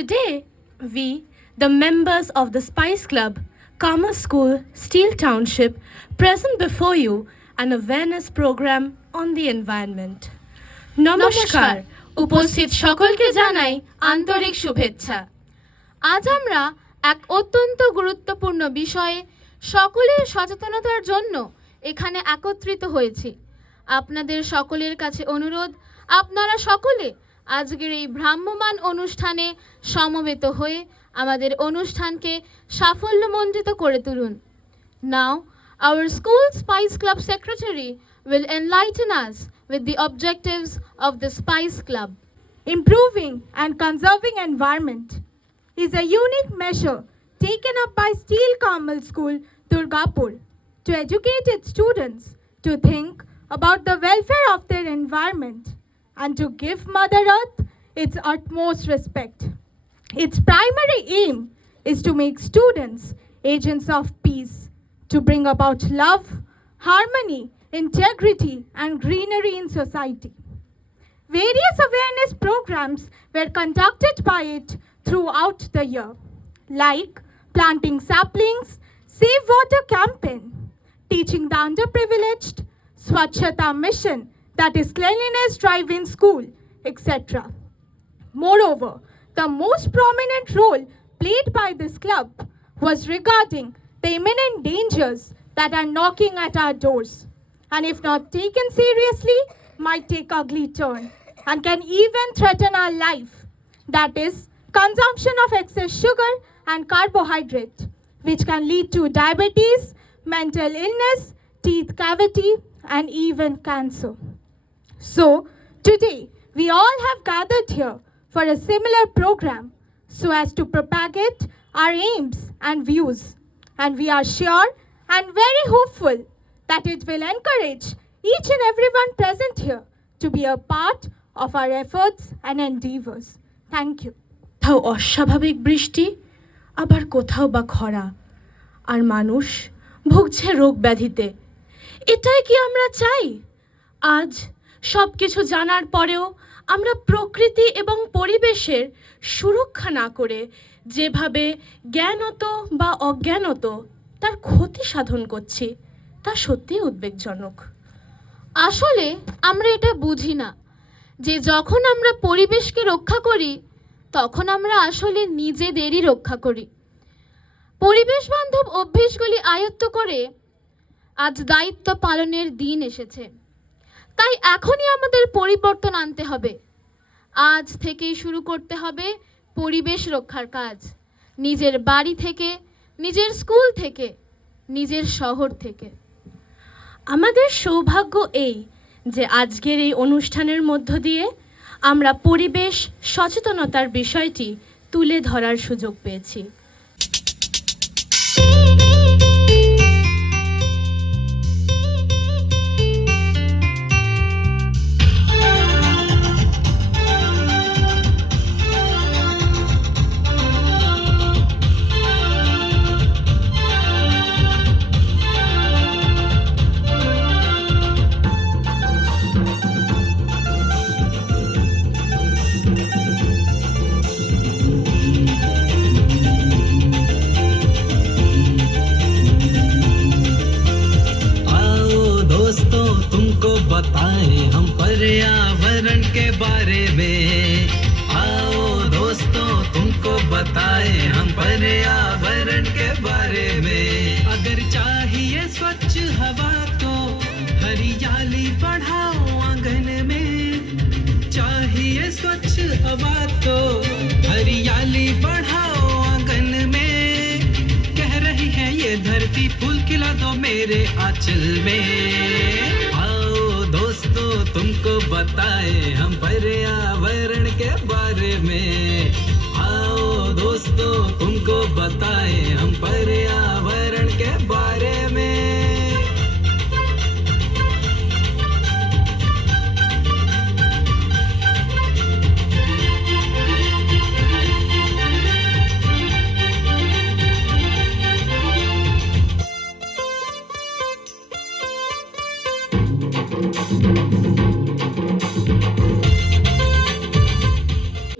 Today, we, the members of the Spice Club, Commerce School, Steel Township, present before you an awareness program on the environment. নমস্কার, উপস্থিত সকলকে জানাই আন্তরিক শুভেচ্ছা। আজ আমরা এক অত্যন্ত গুরুত্বপূর্ণ বিষয়ে সকলের সচেতনতার জন্য এখানে একত্রিত হয়েছি। আপনাদের সকলের কাছে অনুরোধ, আপনারা সকলে আজকের এই ভ্রাম্যমাণ অনুষ্ঠানে সমবেত হয়ে আমাদের অনুষ্ঠানকে সাফল্যমণ্ডিত করে তুলুন। Now, our school Spice Club secretary will enlighten us with the objectives of the Spice Club. Improving and conserving environment is a unique measure taken up by Steel Carmel School, Durgapur, to educate its students to think about the welfare of their environment and to give Mother Earth its utmost respect. Its primary aim is to make students agents of peace, to bring about love, harmony, integrity, and greenery in society. Various awareness programs were conducted by it throughout the year, like planting saplings, Save Water campaign, teaching the underprivileged, Swachhata mission, that is cleanliness drive in school, etc. Moreover, the most prominent role played by this club was regarding the imminent dangers that are knocking at our doors, and if not taken seriously, might take ugly turn and can even threaten our life. That is, consumption of excess sugar and carbohydrate, which can lead to diabetes, mental illness, teeth cavity, and even cancer. So, today, we all have gathered here for a similar program so as to propagate our aims and views. And we are sure and very hopeful that it will encourage each and everyone present here to be a part of our efforts and endeavors. Thank you. কোথাও অস্বাভাবিক বৃষ্টি, আবার কোথাও বা খরা, আর মানুষ ভুগছে রোগ ব্যাধিতে। এটাই কি আমরা চাই? আজ সব কিছু জানার পরেও আমরা প্রকৃতি এবং পরিবেশের সুরক্ষা না করে যেভাবে জ্ঞানত বা অজ্ঞানত তার ক্ষতি সাধন করছি, তা সত্যিই উদ্বেগজনক। আসলে আমরা এটা বুঝি না যে যখন আমরা পরিবেশকে রক্ষা করি তখন আমরা আসলে নিজেদেরই রক্ষা করি। পরিবেশ বান্ধব অভ্যেসগুলি আয়ত্ত করে আজ দায়িত্ব পালনের দিন এসেছে। তাই এখনই আমাদের পরিবর্তন আনতে হবে। আজ থেকেই শুরু করতে হবে পরিবেশ রক্ষার কাজ, নিজের বাড়ি থেকে, নিজের স্কুল থেকে, নিজের শহর থেকে। আমাদের সৌভাগ্য এই যে আজকের এই অনুষ্ঠানের মধ্য দিয়ে আমরা পরিবেশ সচেতনতার বিষয়টি তুলে ধরার সুযোগ পেয়েছি। बताएं हम पर्यावरण के बारे में। आओ दोस्तों तुमको बताएं हम पर्यावरण के बारे में। अगर चाहिए स्वच्छ हवा तो हरियाली बढ़ाओ आंगन में। चाहिए स्वच्छ हवा तो हरियाली बढ़ाओ आंगन में। कह रही है ये धरती फूल खिला दो मेरे आंचल में। दोस्तों तुमको बताएं हम पर्यावरण के बारे में। आओ दोस्तों तुमको बताएं हम पर्यावरण के बारे में।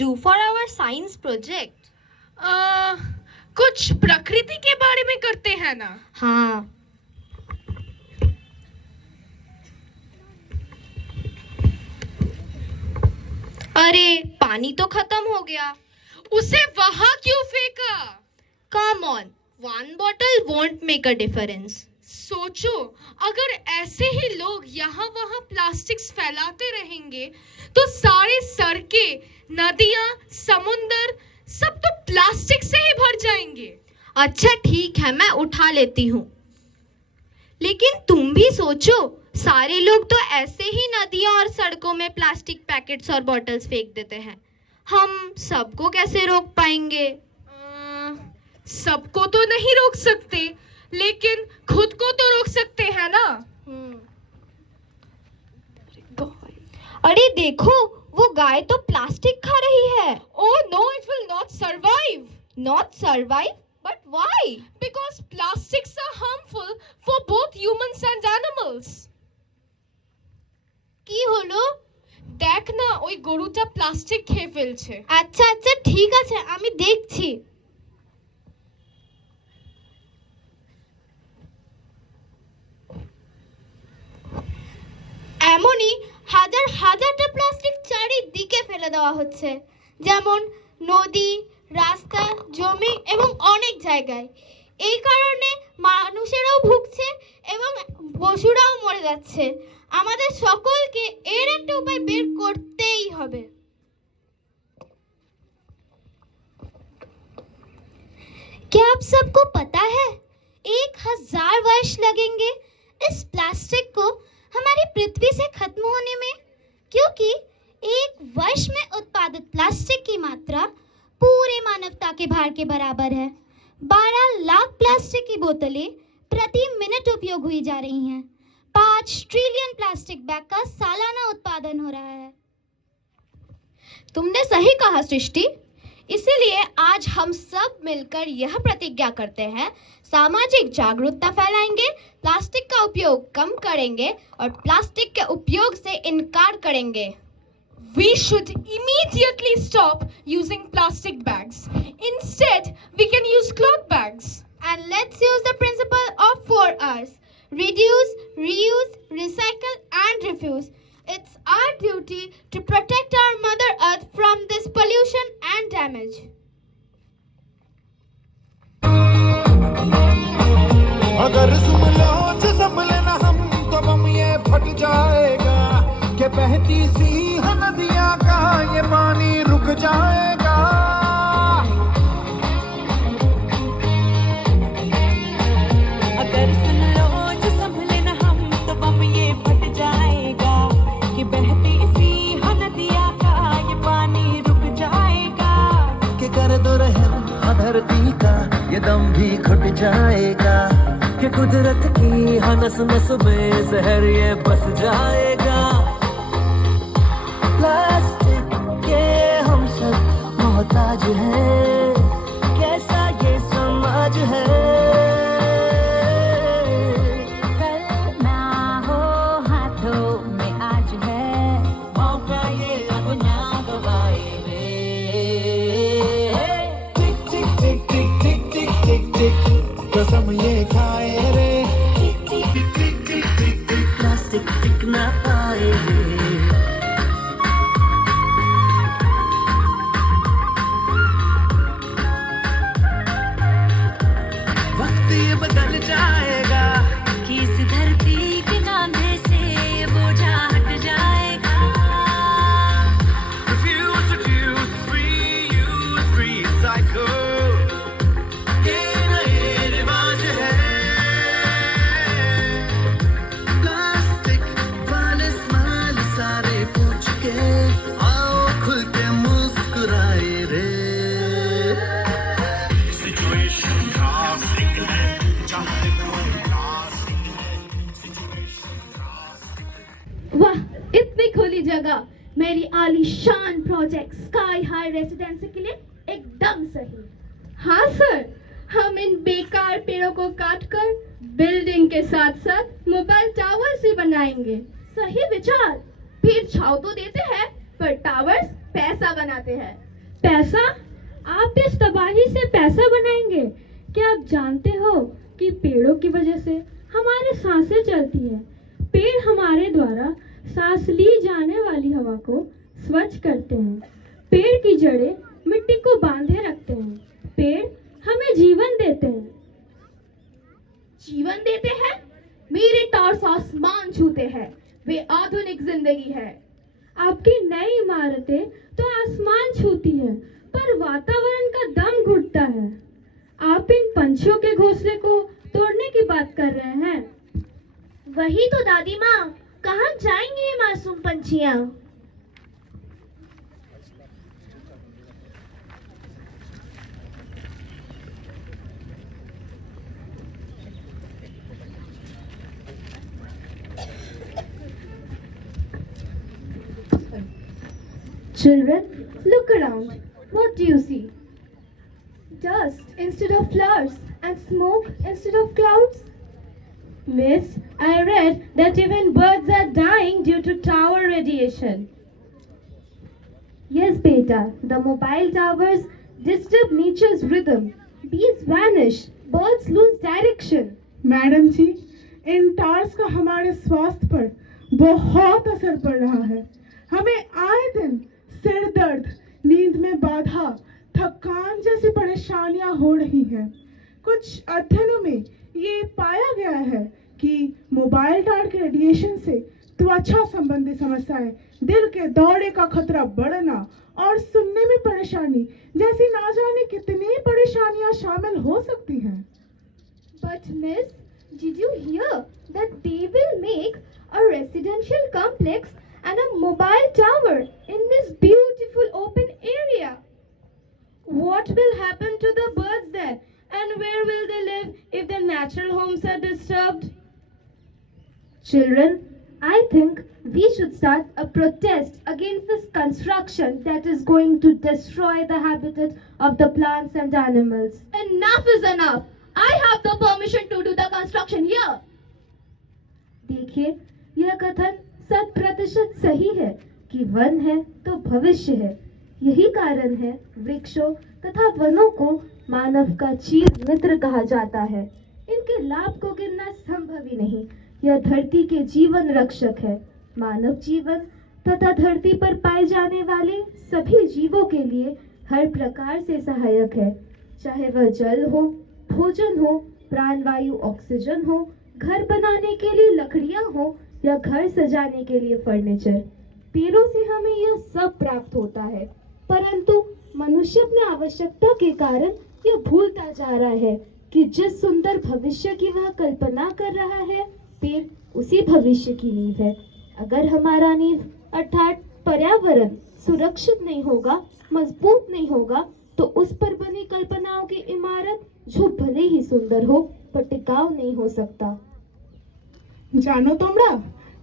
Do for our science project. कुछ प्रकृति के बारे में करते हैं ना। हाँ, अरे पानी तो खत्म हो गया। उसे वहां क्यों फेंका? Come on, one bottle won't make a difference. सोचो, अगर ऐसे ही लोग यहाँ वहाँ प्लास्टिक्स फैलाते रहेंगे तो सारे सड़कें, नदियाँ, समुंदर सब तो प्लास्टिक से ही भर जाएंगे। अच्छा ठीक है, मैं उठा लेती हूँ, लेकिन तुम भी सोचो, सारे लोग तो ऐसे ही नदियों और सड़कों में प्लास्टिक पैकेट्स और बॉटल्स फेंक देते हैं। हम सबको कैसे रोक पाएंगे? सबको तो नहीं रोक सकते, लेकिन खुद को तो रोक सकते हैं ना। अरे देखो, वो गाय तो प्लास्टिक खा रही है। Oh no, it will not survive. Not survive? But why? Because plastics are harmful for both humans and animals. কি হলো? দেখ না, ওই গরুটা প্লাস্টিক খেয়ে ফেলছে। আচ্ছা আচ্ছা ঠিক আছে, আমি দেখছি। এমনই হাজার হাজারটা প্লাস্টিক চারিদিকে ফেলে দেওয়া হচ্ছে, যেমন নদী, রাস্তা, জমি এবং অনেক জায়গায়। এই কারণে মানুষেরাও ভুগছে এবং পশুরাও মরে যাচ্ছে। আমাদের সকলকে এর একটা উপায় বের করতেই হবে। क्या आप सबको पता है 1000 वर्ष लगेंगे इस प्लास्टिक को हमारी पृथ्वी से खत्म होने में, क्योंकि एक वर्ष में उत्पादित प्लास्टिक की मात्रा पूरे मानवता के भार के बराबर है। 12 लाख प्लास्टिक की बोतलें प्रति मिनट उपयोग हुई जा रही हैं। 5 ट्रिलियन प्लास्टिक बैग का सालाना उत्पादन हो रहा है। तुमने सही कहा सृष्टि, इसीलिए आज हम सब मिलकर यह प्रतिज्ञा करते हैं, सामाजिक जागरूकता फैलाएंगे, प्लास्टिक का उपयोग कम करेंगे और प्लास्टिक के उपयोग से इनकार करेंगे। We should immediately stop using plastic bags. Instead, we can use cloth bags. And let's use the principle of 4 R's: reduce, reuse, recycle and refuse. It's our duty to protect our Mother Earth from this pollution and damage. अगर सुन लो जो संभले ना हम तो बम ये फट जाएगा, कि बहती सी नदियाँ का ये पानी रुक जाएगा। अगर सुन लो जो संभले ना हम तो बम ये फट जाएगा, कि बहती सी नदियाँ का ये पानी रुक जाएगा। कि कर दो रहम धरती का ये दम भी घुट जाएगा, कि कुदरत की नस नस में जहर ये बस जाएगा। प्लास्टिक के हम सब मोहताज हैं, कैसा ये समाज है। कल ना हो हाथों में आज है, मौका ये अब ना गवाए रे। टिक टिक टिक टिक टिक टिक टिक टिक, कसम ये खाए रे। प्लास्टिक टिक ना पाए रे। वक्त ये बदल जाएगा, कि इस धरती के कांधे से ये बोझा हट जाएगा। Refuse, reduce, reuse, recycle, ये नए रिवाज है। प्लास्टिक वाले स्माइल सारे पूछ के आओ खुल के मुस्कुराए रे। वाह, इतनी खुली जगह, मेरी आलीशान प्रोजेक्ट स्काई हाई रेसिडेंसी के लिए एकदम सही। हाँ सर, हम इन बेकार पेड़ों को काटकर बिल्डिंग के साथ साथ मोबाइल टावर्स भी बनाएंगे। सही विचार, पेड़ छाव तो देते हैं पर टावर्स पैसा बनाते हैं। पैसा? आप इस तबाही से पैसा बनाएंगे? क्या आप जानते हो कि पेड़ों की वजह से हमारी सांसें चलती हैं? पेड़ हमारे द्वारा सांस ली जाने वाली हवा को स्वच्छ करते हैं। पेड़ की जड़ें मिट्टी को बांधे रखते हैं। पेड़ हमें जीवन देते हैं। जीवन देते हैं? मेरे टॉर्च आसमान छूते हैं, वे आधुनिक जिंदगी है। आपकी नई इमारतें तो आसमान छूती हैं, पर वातावरण का दम घुटता है। आप इन पंछियों के घोंसले को तोड़ने की बात कर रहे हैं। वही तो दादी माँ, कहाँ जाएंगे ये मासूम पंछियाँ? Children, look around. What do you see? Dust instead of flowers and smoke instead of clouds? Miss, I read that even birds are dying due to tower radiation. Yes, beta. The mobile towers disturb nature's rhythm. Bees vanish. Birds lose direction. Madam ji, इन टार्स का हमारे स्वास्थ्य पर बहुत असर पड़ रहा है। हमें आए दिन सिर दर्द, नींद में बाधा, थकान जैसी परेशानियां हो रही हैं। कुछ अध्ययनों में ये पाया गया है कि मोबाइल टावर के रेडिएशन से त्वचा संबंधी समस्याएं, दिल के दौरे का खतरा बढ़ना और सुनने में परेशानी जैसी ना जाने कितनी परेशानियां शामिल हो सकती हैं। But miss, did you hear that they will make a residential complex and a mobile tower in this beautiful open area? What will happen to the birds there? And where will they live if their natural homes are disturbed? Children, I think we should start a protest against this construction that is going to destroy the habitat of the plants and animals. Enough is enough. I have the permission to do the construction here. देखिए, यह कथन 100% सही है कि one है तो भविष्य है। यही कारण है वृक्षों तथा वनों को मानव का चीर मित्र कहा जाता है। इनके लाभ को गिनना संभव ही नहीं। यह धरती के जीवन रक्षक है। मानव जीवन तथा धरती पर पाए जाने वाले सभी जीवों के लिए हर प्रकार से सहायक है, चाहे वह जल हो, भोजन हो, प्राणवायु ऑक्सीजन हो, घर बनाने के लिए लकड़ियां हो या घर सजाने के लिए फर्नीचर। पेड़ों से हमें यह सब प्राप्त होता है, परंतु मनुष्य अपनी आवश्यकता के कारण यह भूलता जा रहा है कि जिस सुंदर भविष्य की वह कल्पना कर रहा है, पेड़ उसी भविष्य की नींव है। अगर हमारा नींव अर्थात पर्यावरण सुरक्षित नहीं होगा, मजबूत नहीं होगा, तो उस पर बनी कल्पनाओं की इमारत जो भले ही सुंदर हो पर टिकाऊ नहीं हो सकता। জানো তোমরা,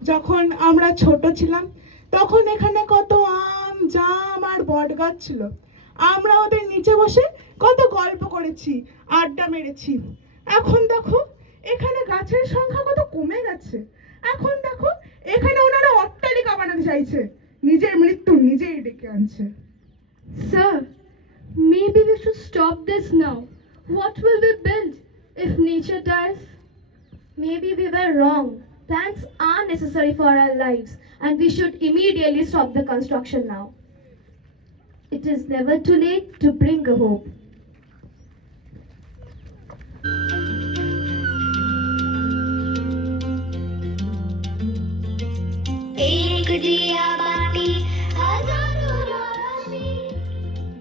যখন আমরা ছোট ছিলাম তখন এখানে কত আম, জাম আর বটগাছ ছিল। আমরা ওদের নিচে বসে কত গল্প করেছি, আড্ডা মেরেছি। এখন দেখো এখানে গাছের সংখ্যা কত কমে গেছে। এখন দেখো এখানে ওনারা অট্টালিকা বানাতে চাইছে, নিজের মৃত্যু নিজেই ডেকে আনছে। Sir, maybe we should stop this now. What will we build if nature dies? Maybe we were wrong. Plants are necessary for our lives and we should immediately stop the construction now. It is never too late to bring a hope. एक दिया बाती हजारों रोशनी,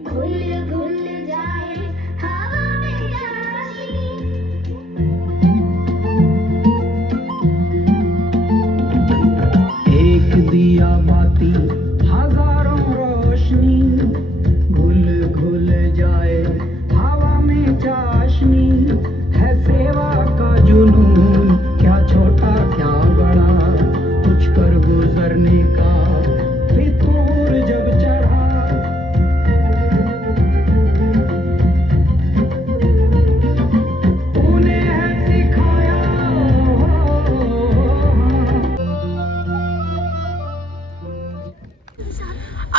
घुल घुल जाए हवा में चाशनी। एक दिया बाती हजारों रोशनी, घुल घुल जाए हवा में चाशनी। है सेवा का जुनून, क्या छोटा क्या बड़ा, कुछ कर गुजरने का फितूर जब चढ़ा। उन्हें है सिखाया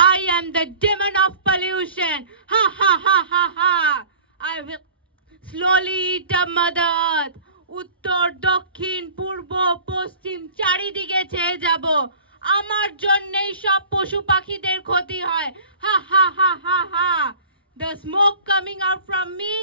I am the demon of pollution. Ha ha ha ha ha. I will slowly eat up Mother Earth. উত্তর দক্ষিণ পূর্ব পশ্চিম চারিদিকে ছেয়ে যাব। আমার জন্যই সব পশু পাখিদের ক্ষতি হয়। হা হা হা হা হা। The smoke coming out from me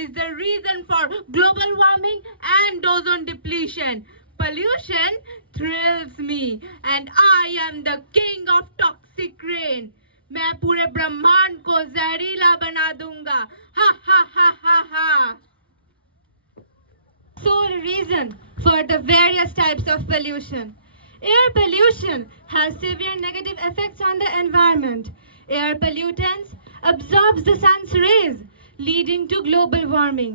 is the reason for global warming and ozone depletion. Pollution thrills me and I am the king of toxic rain. मैं पूरे ब्रह्मांड को जहरीला बना दूंगा। हा हा ha ha ha. Sole reason for the various types of pollution. Air pollution has severe negative effects on the environment. Air pollutants absorbs the sun's rays, leading to global warming.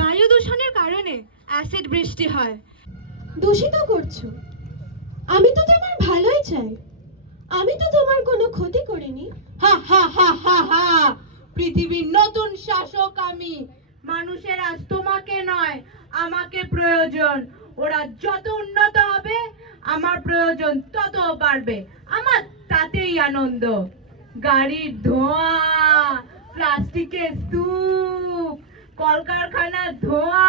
বায়ু দূষণের কারণে অ্যাসিড বৃষ্টি হয়। দূষিত করছো। আমি তো তোমার ভালোই চাই। আমি তো তোমার কোনো ক্ষতি করিনি। হা হা হা হা হা। পৃথিবীর নতুন শাসক আমি। মানুষের আজ তোমাকে নয় আমাকে প্রয়োজন। ওরা যত উন্নত হবে আমার প্রয়োজন তত বাড়বে। আমার তাতেই আনন্দ। গাড়ির ধোঁয়া, প্লাস্টিকের স্তূপ, কলকারখানার ধোঁয়া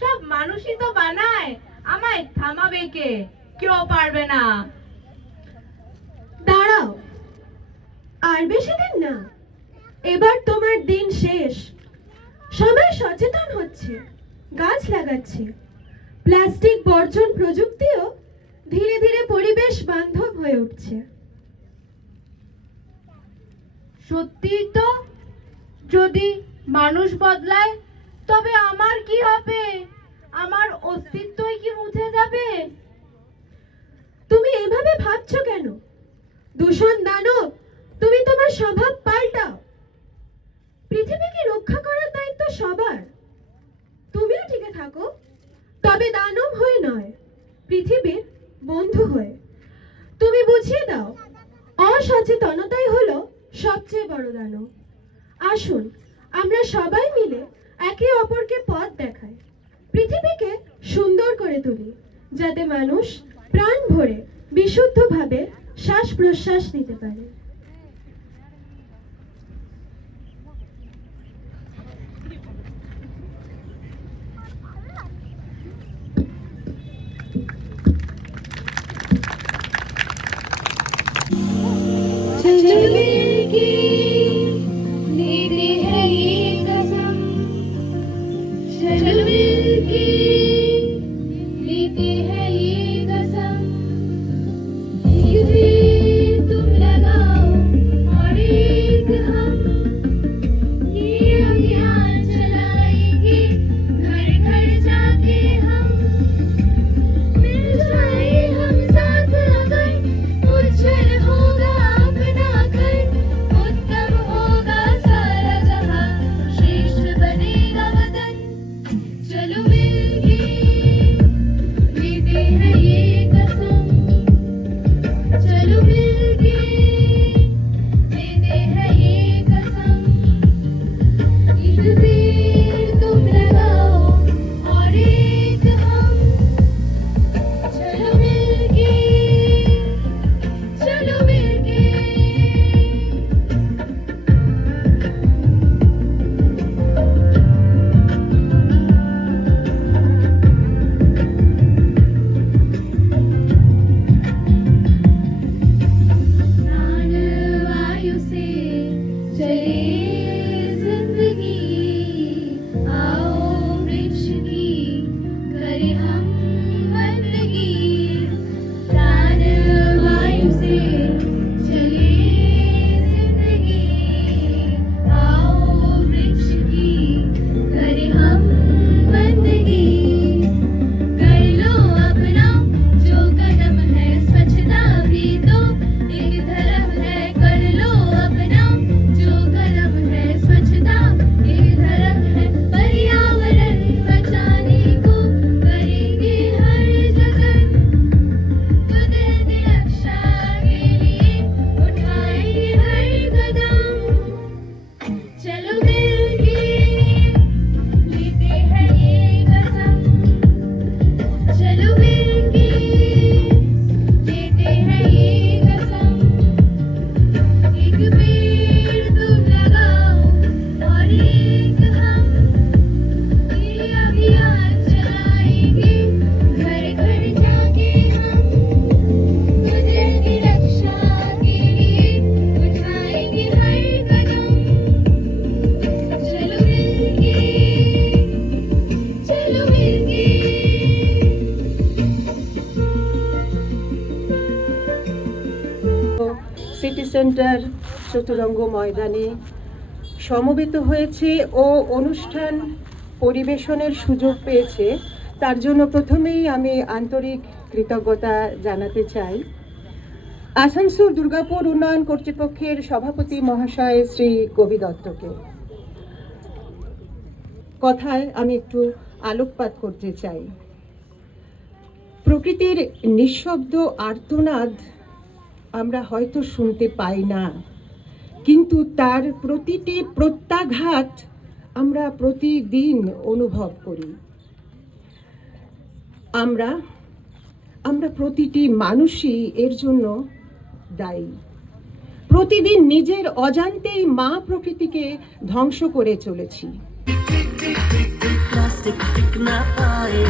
সব মানুষই তো বানায়। আমায় থামাবে কে? কেউ পারবে না। দাঁড়াও, আর বেশি দিন না। এবার তোমার দিন শেষ। সবাই সচেতন হচ্ছে, গাছ লাগাচ্ছে। প্লাস্টিক বর্জন প্রযুক্তিও ধীরে ধীরে পরিবেশ বান্ধব হয়ে উঠছে। সত্যি তো, যদি মানুষ বদলায় তবে আমার কি হবে? আমার অস্তিত্বই কি মুছে যাবে? তুমি এভাবে ভাবছো কেন? দূষণ দানব, তুমি তোমার স্বভাব পাল্টাও। পৃথিবীকে রক্ষা করার দায়িত্ব সবার। তুমিও টিকে থাকো, তবে দানব হয়ে নয়, পৃথিবীর বন্ধু হয়ে। তুমি বুঝিয়ে দাও, অসচেতনতাই হলো সবচেয়ে বড় দানব। আসুন আমরা সবাই মিলে একে অপরকে পথ দেখাই, পৃথিবীকে সুন্দর করে তুলি, যাতে মানুষ প্রাণ ভরে বিশুদ্ধভাবে শ্বাস প্রশ্বাস নিতে পারে। लेते हैं ये कसम, ये भी तुम लगाओ। সিটি সেন্টার চতুরঙ্গ ময়দানে সমবেত হয়েছে ও অনুষ্ঠান পরিবেশনের সুযোগ পেয়েছে, তার জন্য প্রথমেই আমি আন্তরিক কৃতজ্ঞতা জানাতে চাই আসানসোল দুর্গাপুর উন্নয়ন কর্তৃপক্ষের সভাপতি মহাশয় শ্রী কবি দত্তকে। কথায় আমি একটু আলোকপাত করতে চাই। প্রকৃতির নিঃশব্দ আর্তনাদ আমরা হয়তো শুনতে পাই না, কিন্তু তার প্রতিটি প্রত্যাঘাত আমরা প্রতিদিন অনুভব করি। আমরা প্রতিটি মানুষই এর জন্য দায়ী। প্রতিদিন নিজের অজান্তেই মা প্রকৃতিকে ধ্বংস করে চলেছি। प्लास्टिक टिक ना पाए